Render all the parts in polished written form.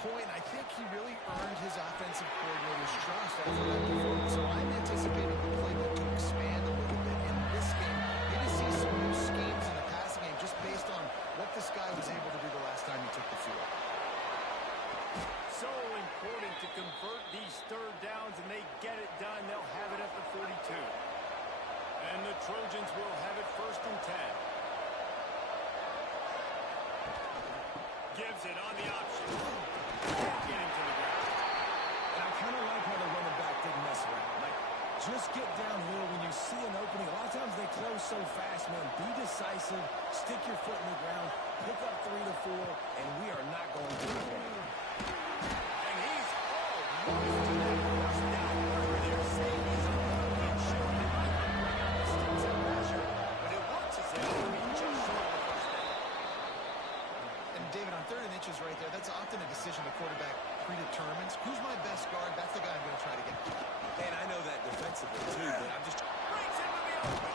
point. I think he really earned his offensive coordinator's trust after that performance. So I'm anticipating the playbook to expand a little bit in this game. Maybe see some new schemes in the passing game just based on what this guy was able to do the last time he took the field. So important to convert these third downs, and they get it done. They'll have it at the 42. And the Trojans will have it 1st and 10. Gives it on the option. Getting to the ground. And I kind of like how the running back didn't mess around. Like, just get downhill when you see an opening. A lot of times they close so fast, man. Be decisive. Stick your foot in the ground. Pick up 3 to 4, and we are not going to the game. And he's almost to that first down marker there, saying he's a little bit short. It might be bring out the sticks and measure, but it looks as if he'll be just short of the first down. And David, on 3rd and inches right there, that's often a decision the quarterback predetermines. Who's my best guard? That's the guy I'm going to try to get to. And I know that defensively, too, but I'm just... Breaks into the open.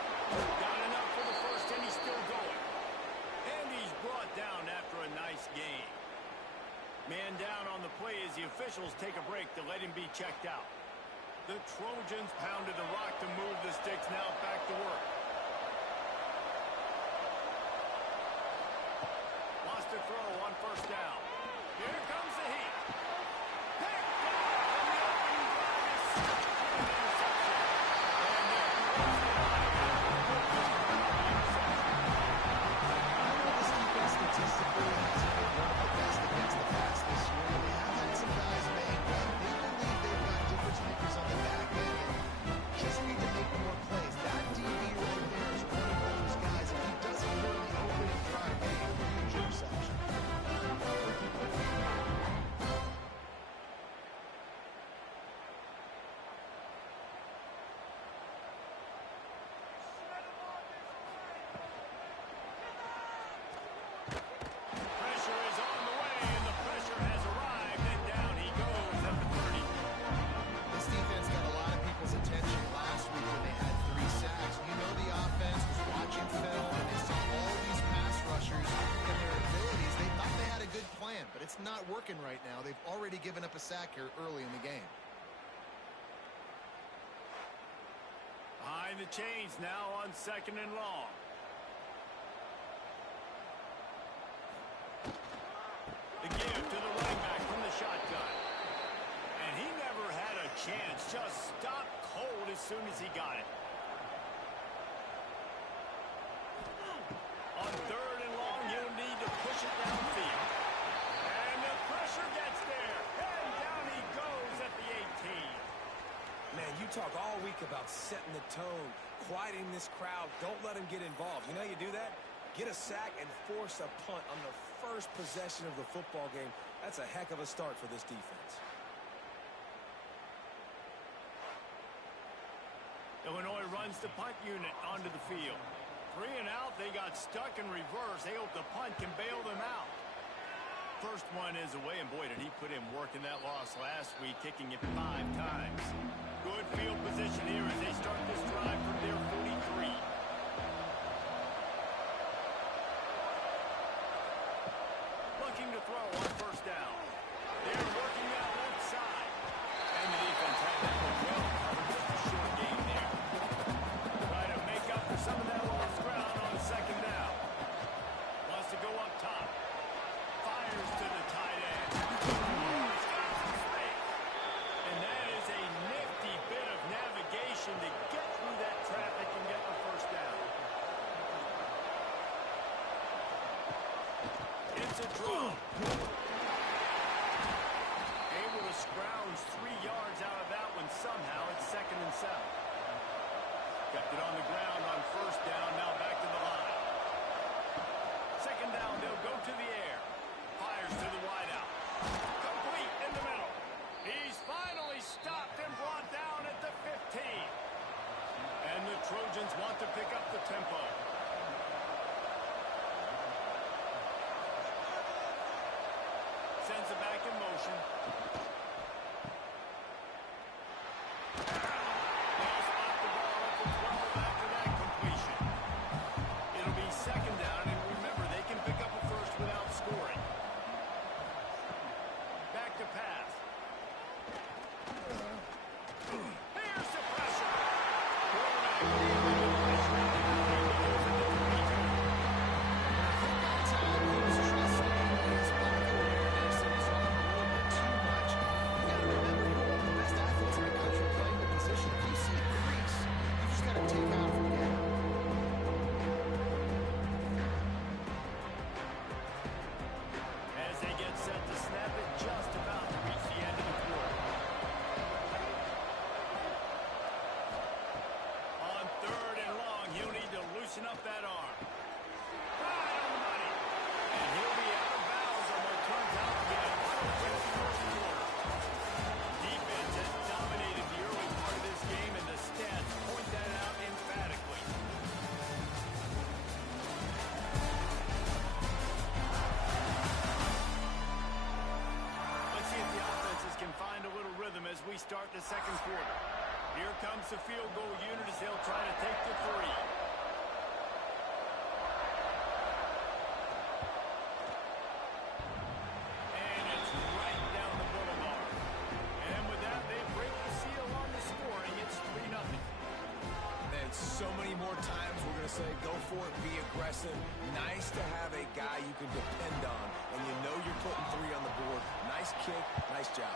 Got enough for the first, and he's still going. And he's brought down after a nice gain. Man down on the play as the officials take a break to let him be checked out. The Trojans pounded the rock to move the sticks. Now back to work. Lost a throw on 1st down. Here comes the heat. Picked off, and the opening drive is set for an interception. And there goes the line. I know this defense statistically hasn't been one of the best against the pass this year. They have had some guys banged up. They believe they've got difference makers on the back end and just need to make more plays. That DB right there is one of those guys. If he doesn't really open and try to get a huge interception. Pressure is on the way, and the pressure has arrived, and down he goes at the 30. This defense got a lot of people's attention last week when they had 3 sacks. You know the offense was watching film, and they saw all these pass rushers and their abilities. They thought they had a good plan, but it's not working right now. They've already given up a sack here early in the game. Behind the chains now on 2nd and long. The give to the running back from the shotgun. And he never had a chance. Just stopped cold as soon as he got it. On 3rd and long, he'll need to push it downfield. And the pressure gets there. And down he goes at the 18. Man, you talk all week about setting the tone, quieting this crowd. Don't let them get involved. You know how you do that? Get a sack and force a punt on the first possession of the football game. That's a heck of a start for this defense. Illinois runs the punt unit onto the field. 3 and out, they got stuck in reverse. They hope the punt can bail them out. First one is away, and boy, did he put in work in that loss last week, kicking it 5 times. Good field position here as they start this drive from their 43. Looking to throw on 1st down. They're working that left side. And the defense had that one well covered. Just a short game there. Try to make up for some of that lost ground on 2nd down. Wants to go up top. Fires to the tight end. He's got some space. And that is a nifty bit of navigation to get through that traffic and get the 1st down. It's a draw. Able to scrounge 3 yards out of that one somehow. It's 2nd and 7. Kept it on the ground on 1st down. Now back to the line. 2nd down, they'll go to the air. Fires to the wideout. Complete in the middle. He's finally stopped and brought down at the 15. And the Trojans want to pick up the tempo. Sends it back in motion. They'll spot the ball at the 12 after that completion. It'll be 2nd down, and remember, they can pick up a first without scoring. As they get set to snap it, just about to reach the end of the quarter. On third and long, he'll need to loosen up that arm. Right on the money. And he'll be out of bounds on what turns out to be a final first quarter. Defense has dominated the early part of this game, and the stats point that out emphatically. Let's see if the offenses can find a little rhythm as we start the second quarter. Here comes the field goal unit as they'll try to take the three. And it's right down the boulevard. And with that, they break the seal on the scoring. It's 3-0. And so many more times we're going to say, go for it, be aggressive. Nice to have a guy you can depend on, and you know you're putting three on the board. Nice kick, nice job.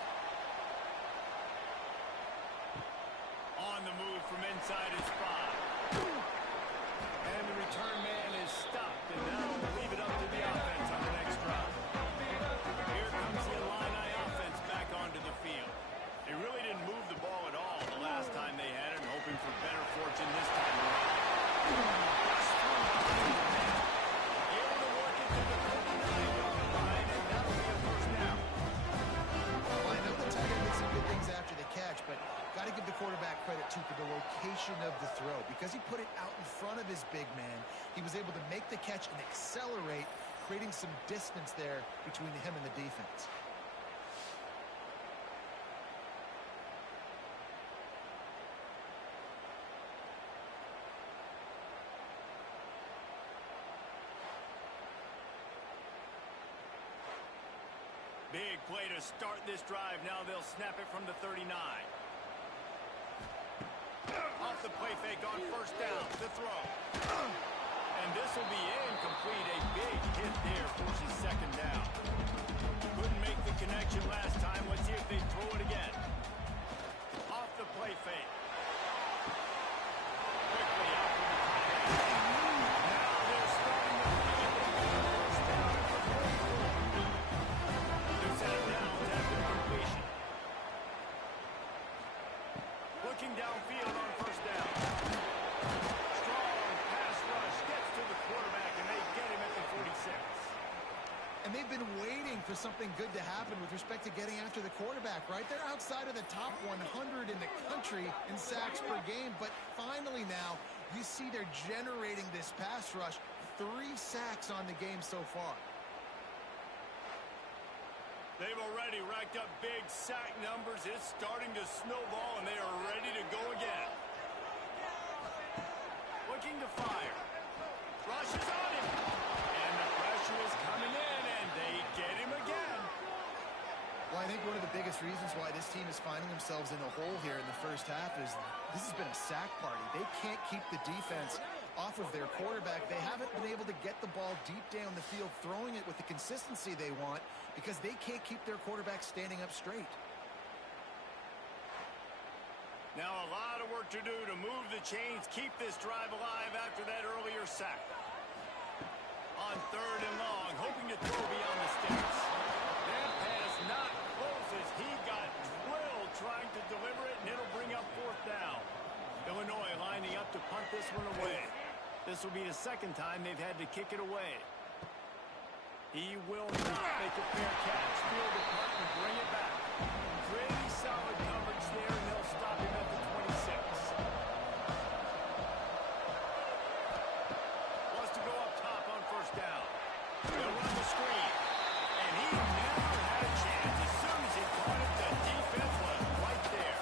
On the move from inside his 5. And the return man is stopped, and now we'll leave it up to the offense on the next drive. Here comes the Illini offense back onto the field. They really didn't move the ball at all the last time they had it, hoping for better fortune this time around. Able to work it to the 39-yard line, and that'll be a first down. Well, I know the tight end did some good things after the catch, but got to give the quarterback credit, too, for the location of the throw. Because he put it out in front of his big man, he was able to make the catch and accelerate, creating some distance there between him and the defense. Big play to start this drive. Now they'll snap it from the 39. Off the play fake on first down. The throw. And this will be incomplete. A big hit there forces second down. Couldn't make the connection last time. Let's see if they throw it again. Off the play fake. Quickly out to the tight end. Now they're starting to play it. First down at the 44. They're set it down after the completion. Looking downfield on first down. Strong pass rush gets to the quarterback, and they get him at the 46. And they've been waiting for something good to happen with respect to getting after the quarterback, right? They're outside of the top 100 in the country in sacks per game, but finally now you see they're generating this pass rush. 3 sacks on the game so far. They've already racked up big sack numbers. It's starting to snowball, and they are ready to go again. Looking to fire. Rush is on him. And the pressure is coming in, and they get him again. Well, I think one of the biggest reasons why this team is finding themselves in a hole here in the first half is this has been a sack party. They can't keep the defense off of their quarterback. They haven't been able to get the ball deep down the field, throwing it with the consistency they want because they can't keep their quarterback standing up straight. Now a lot of work to do to move the chains, keep this drive alive after that earlier sack. On third and long, hoping to throw beyond the sticks. That pass not close as he got drilled trying to deliver it, and it'll bring up fourth down. Illinois lining up to punt this one away. This will be the second time they've had to kick it away. He will not make a fair catch. Field the punt and bring it back. Pretty solid coverage there, and they'll stop him at the 26. Wants to go up top on first down. They'll run the screen. And he never had a chance. As soon as he caught it, the defense was right there.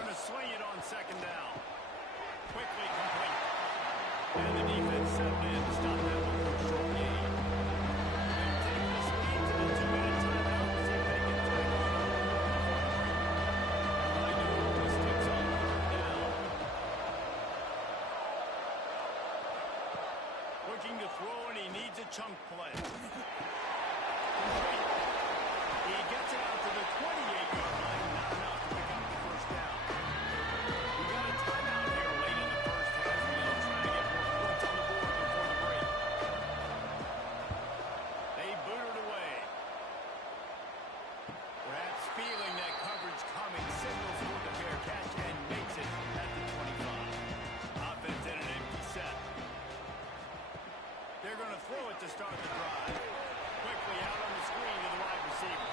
Gonna swing it on second down. Quickly complete. And the defense settled in to stop that one for a short gain. They'll take this lead to the 2-minute throw, and he needs a chunk play. He gets it out to the 28-yard line, not enough to pick up the first down. We got a timeout here late in the first half, and they'll try to get more points on the board before the break. They boot it away. Perhaps feeling that coverage coming, signals for the fair catch and makes it at the 25. Offense in an empty set. They're going to throw it to start the drive. Quickly out on the screen to the wide receiver.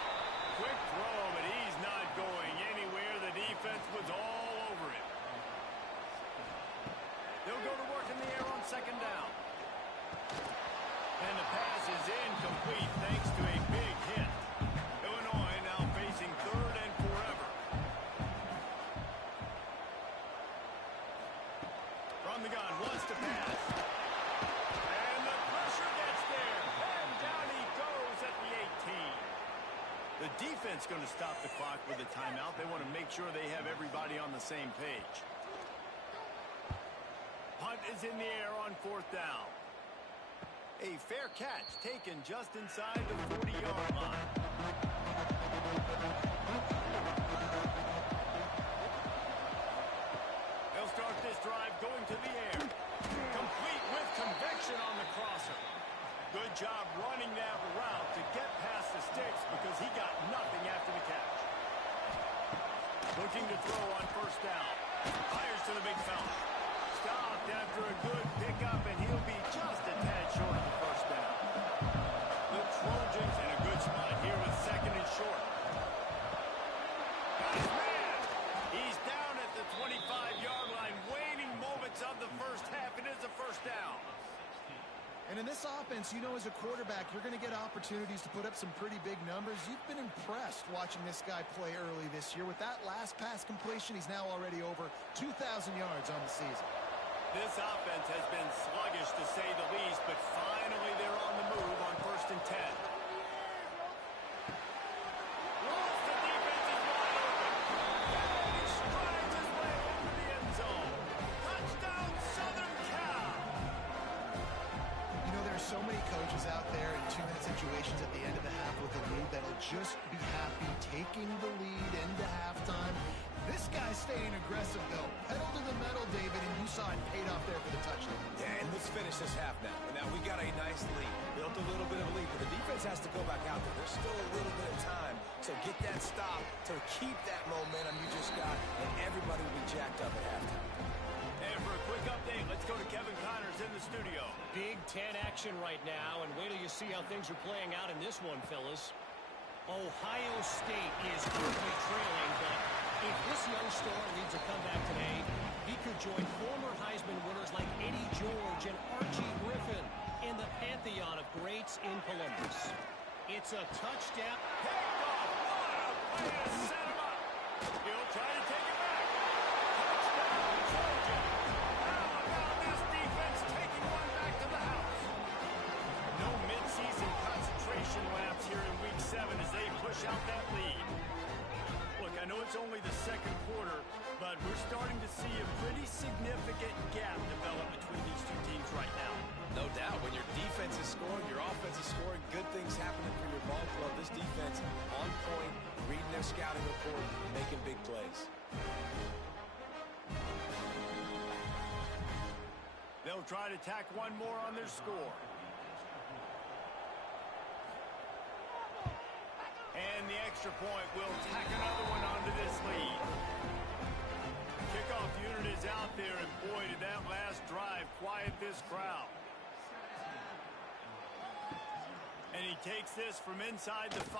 Quick throw, but he's not going anywhere. The defense was all over him. They'll go to work in the air on second down. And the pass is incomplete thanks to a big hit. Illinois now facing third and forever. From the gun, wants to pass. And the pressure gets there. And down he goes at the 18. The defense going to stop the clock with a timeout. They want to make sure they have everybody on the same page. Punt is in the air on fourth down. A fair catch taken just inside the 40-yard line. They'll start this drive going to the air. Complete with conviction on the crosser. Good job running that route to get past the sticks because he got nothing after the catch. Looking to throw on first down. Fires to the big fella. Stopped after a good pickup, and he'll be just a tad short of the first down. The Trojans in a good spot here with second and short. Got his man. He's down at the 25-yard line. Waning moments of the first half. It is a first down. And in this offense, you know, as a quarterback, you're going to get opportunities to put up some pretty big numbers. You've been impressed watching this guy play early this year. With that last pass completion, he's now already over 2,000 yards on the season. This offense has been sluggish, to say the least, but finally they're on the move on first and 10. Once the defense is wide open, and he strides his way over the end zone. Touchdown, Southern Cal! You know, there are so many coaches out there in two-minute situations at the end of the half with a lead that'll just be happy taking the lead into halftime. This guy's staying aggressive, though. Pedal to the metal, David, and you saw it paid off there for the touchdown. Yeah, and let's finish this half now. Now we got a nice lead. Built a little bit of a lead, but the defense has to go back out there. There's still a little bit of time. So get that stop to keep that momentum you just got, and everybody will be jacked up at halftime. And for a quick update, let's go to Kevin Connors in the studio. Big 10 action right now, and wait till you see how things are playing out in this one, fellas. Ohio State is currently trailing, but if this young star leads a comeback today, he could join former Heisman winners like Eddie George and Archie Griffin in the pantheon of greats in Columbus. It's a touchdown. Picked off. What a play to set him up. He'll try to take it back. Touchdown, Trojan. How about this defense taking one back to the house? No midseason concentration laps here in Week 7 as they push out that lead. Look, I know it's only the second quarter, but we're starting to see a pretty significant gap develop between these two teams right now. No doubt. When your defense is scoring, your offense is scoring, good things happening for your ball club. This defense on point, reading their scouting report, making big plays. They'll try to tack one more on their score. And the extra point will tack another one onto this lead. Kickoff unit is out there, and boy, did that last drive quiet this crowd. And he takes this from inside the 5.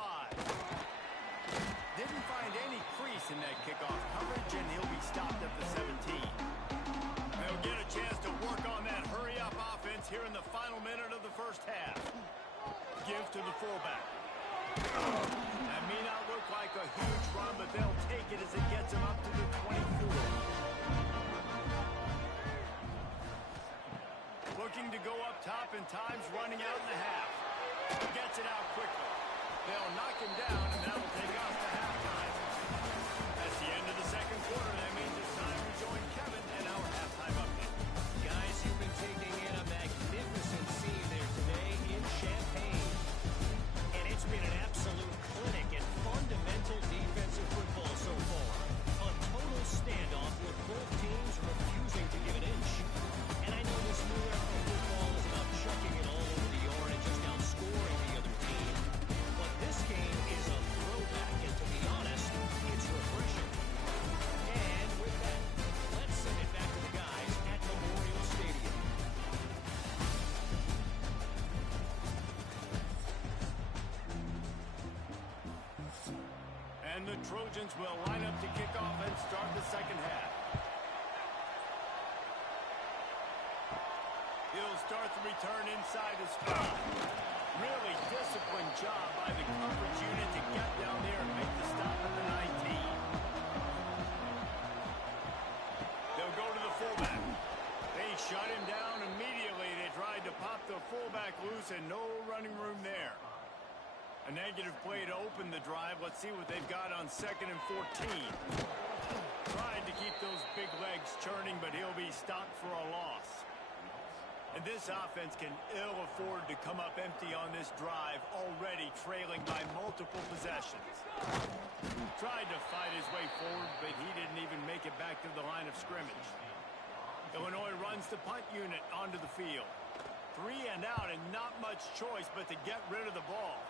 Didn't find any crease in that kickoff coverage, and he'll be stopped at the 17. They'll get a chance to work on that hurry-up offense here in the final minute of the first half. Give to the fullback. That may not look like a huge run, but they'll take it as it gets them up to the 24. Looking to go up top, and time's running out in the half. Gets it out quickly. They'll knock him down, and that'll take us to halftime. That's the end of the second quarter. That means it's time to join Kevin and our halftime update. Guys, you've been taking in a magnificent scene there And the Trojans will line up to kick off and start the second half. He'll start the return inside his 5. Really disciplined job by the coverage unit to get down there and make the stop at the 19. They'll go to the fullback. They shut him down immediately. They tried to pop the fullback loose and no running room there. A negative play to open the drive. Let's see what they've got on 2nd and 14. Tried to keep those big legs churning, but he'll be stopped for a loss. And this offense can ill afford to come up empty on this drive, already trailing by multiple possessions. Tried to fight his way forward, but he didn't even make it back to the line of scrimmage. Illinois runs the punt unit onto the field. 3 and out, and not much choice but to get rid of the ball.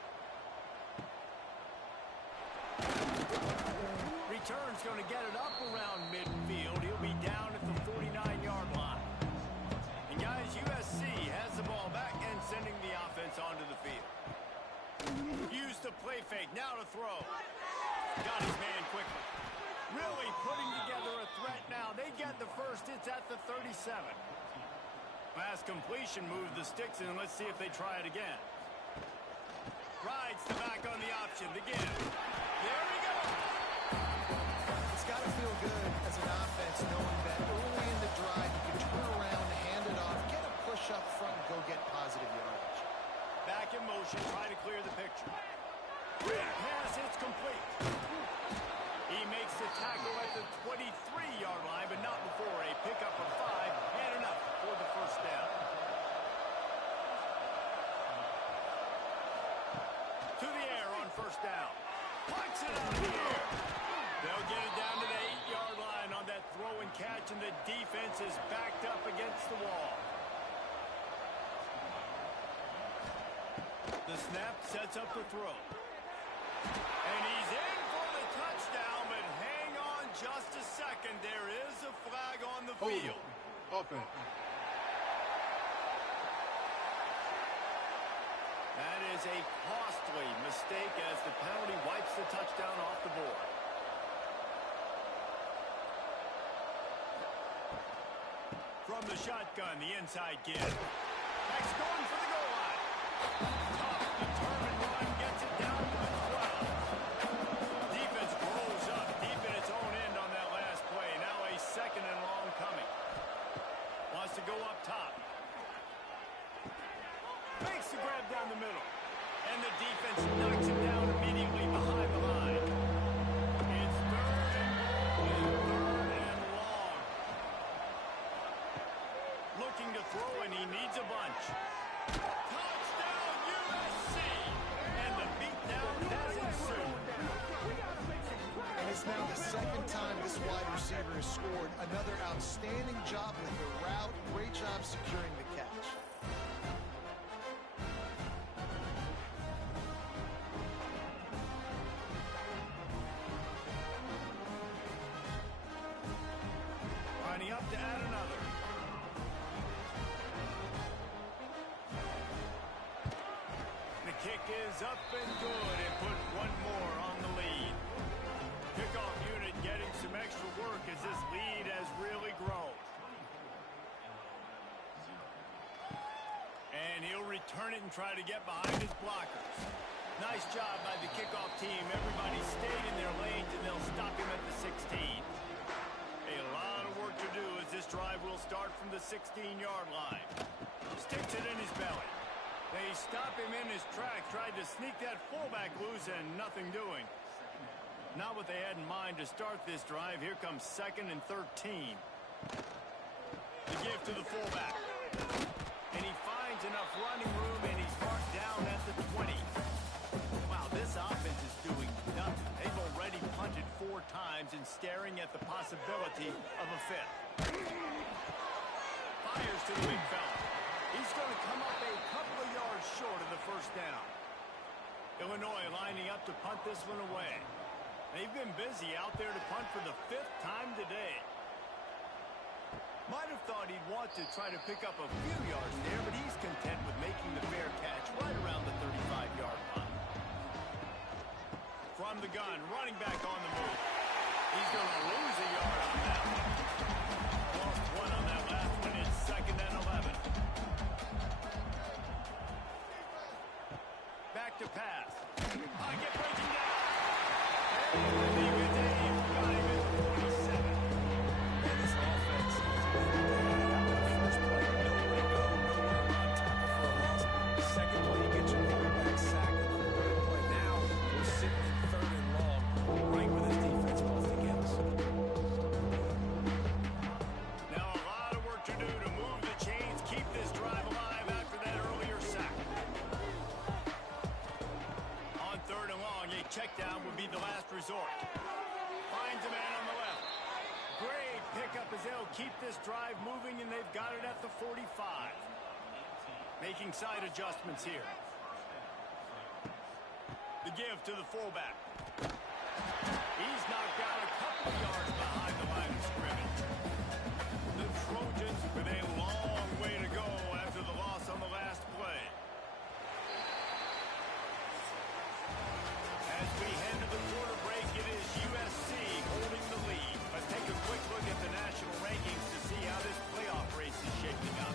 Return's going to get it up around midfield. He'll be down at the 49-yard line. And guys, USC has the ball back and sending the offense onto the field. Used the play fake, now to throw. Got his man quickly. Really putting together a threat now. They get the first, it's at the 37. Pass completion, move the sticks, and let's see if they try it again. Rides the back on the option, again. There we go. It's got to feel good as an offense knowing that early in the drive you can turn around, hand it off, get a push up front, and go get positive yardage. Back in motion, try to clear the picture. Pass, it's complete. He makes the tackle at the 23-yard line, but not before a pickup of 5 and enough for the first down. To the air on first down. Punts it out of the air. They'll get it down to the 8-yard line on that throw and catch, and the defense is backed up against the wall. The snap sets up the throw. And he's in for the touchdown, but hang on just a second. There is a flag on the field. Open. That is a costly mistake as the penalty wipes the touchdown off the board. From the shotgun, the inside kid. Next going for the goal line. Tough, determined run, gets it down to the 12. Defense grows up deep in its own end on that last play. Now a 2nd and long coming. Wants to go up top. Makes the grab down the middle. And the defense knocks him down immediately behind the line. It's 3rd and goal and 3rd and long. Looking to throw, and he needs a bunch. Touchdown, USC! And the beatdown has ensued. And it's now the 2nd time this wide receiver has scored. Another outstanding job with the route. Great job securing the catch. Lining up to add another. The kick is up and good and put one more on the lead. Kickoff unit getting some extra work as this lead has really grown. And he'll return it and try to get behind his blockers. Nice job by the kickoff team. Everybody stayed in their lanes, and they'll stop him at the 16. A lot of work to do as this drive will start from the 16-yard line. Sticks it in his belly. They stop him in his tracks, tried to sneak that fullback loose, and nothing doing. Not what they had in mind to start this drive. Here comes 2nd and 13. The give to the fullback. And he finds enough running room, and he's marked down at the 20. Wow, this offense is doing nothing. They've already punted 4 times and staring at the possibility of a 5th. Fires to the big fella. He's going to come up a couple of yards short of the first down. Illinois lining up to punt this one away. They've been busy out there to punt for the 5th time today. Might have thought he'd want to try to pick up a few yards there, but he's content with making the fair catch right around the 35-yard line. From from the gun, running back on the move. He's going to lose a yard on that one. Lost one on that last one. It's 2nd and 11. Back to pass. Pocket breaking down. And the defense got him at the 27. Man, this offense is first play, nowhere to go, nowhere to run, tackle for a loss. Second play, you get your quarterback sacked. And the third play, now we're sitting in 3rd and long, right where this defense wants to get us. Now a lot of work to do to move the chains, keep this drive alive after that earlier sack. On 3rd and long, a check down would be the last resort. Finds a man on the left. Great pickup as they'll keep this drive moving, and they've got it at the 45. Making side adjustments here. The give to the fullback. He's knocked out a couple of yards behind the line of scrimmage. The Trojans with a long way to go after the loss on the last play. As we head to the quarter break, it is USC holding the lead. Let's take a quick look at the national rankings to see how this playoff race is shaping up.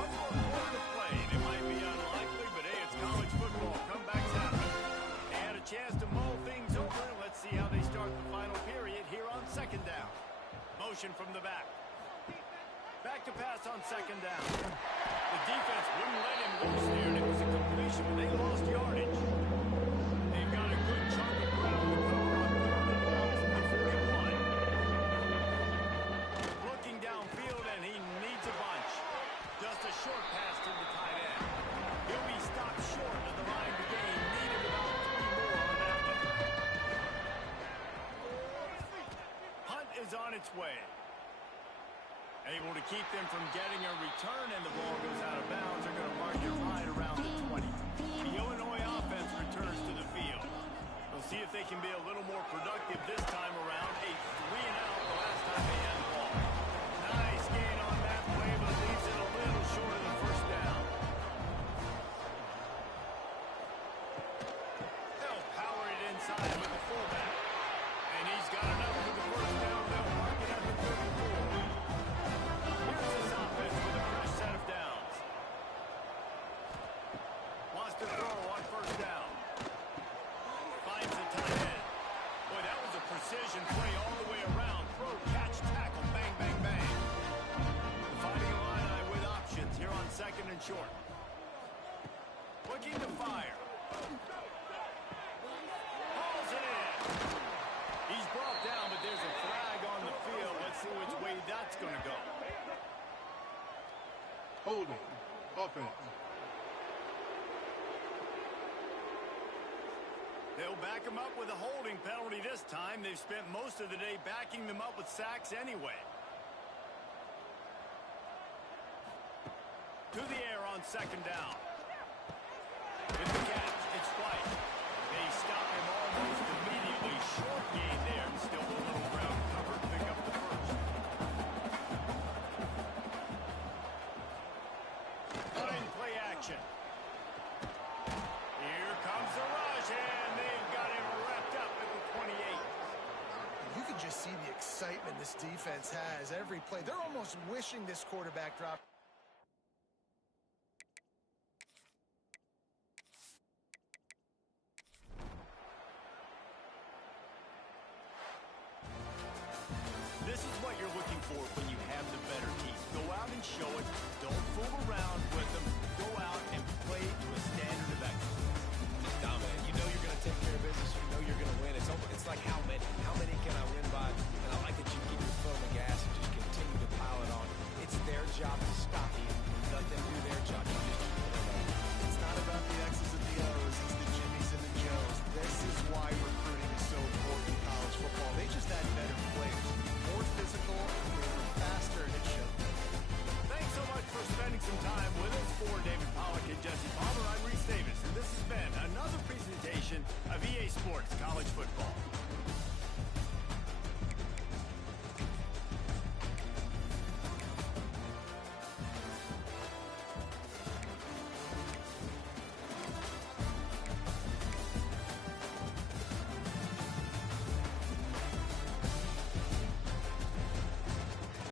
One more quarter to play. It might be unlikely, but hey, it's college football. Comebacks happen. They had a chance to mull things over. Let's see how they start the final period here on 2nd down. Motion from the back. Back to pass on 2nd down. The defense wouldn't let him loose there, and it was a completion, but they lost yardage. They've got a good chunk of ground to cover on 3rd and long from the 41. Looking downfield, and he needs a bunch. Just a short pass to the tight end. He'll be stopped short of the line to gain. Needed about 3 more on that one. Hunt is on its way. Able to keep them from getting a return, and the ball goes out of bounds. They're going to mark it right around the 20. The Illinois offense returns to the field. We'll see if they can be a little more productive this time around. A 3-and-out the last time they had the ball. Nice gain on that play, but it leaves it a little short of the 1st down. They'll power it inside with the fullback. And he's got enough for the 1st down. They'll mark it at the 34. Here's this offense with a fresh set of downs. Wants to throw on 1st down. Finds the tight end. Boy, that was a precision play all the way around. Throw, catch, tackle, bang, bang, bang. The Fighting Illini with options here on 2nd and short. Looking to fire. Hauls it in. He's brought down, but there's a flag on the field. Let's see which way that's going to go. Holding. Offense. They'll back him up with a holding penalty this time. They've spent most of the day backing them up with sacks anyway. To the air on 2nd down. With the catch, it's White. They stop him almost immediately. Short gain there. Still a little ground covered. Pick up the 1st. Fine play action. Here comes the rush, and they've got him wrapped up at the 28. You can just see the excitement this defense has every play. They're almost wishing this quarterback drop. This is what you're looking for when you have the better team. Go out and show it. Don't fool around with them. Go out and play to a standard of excellence. Dominant. You know you're going to take care of business. You know you're going to win. It's like how many can I win?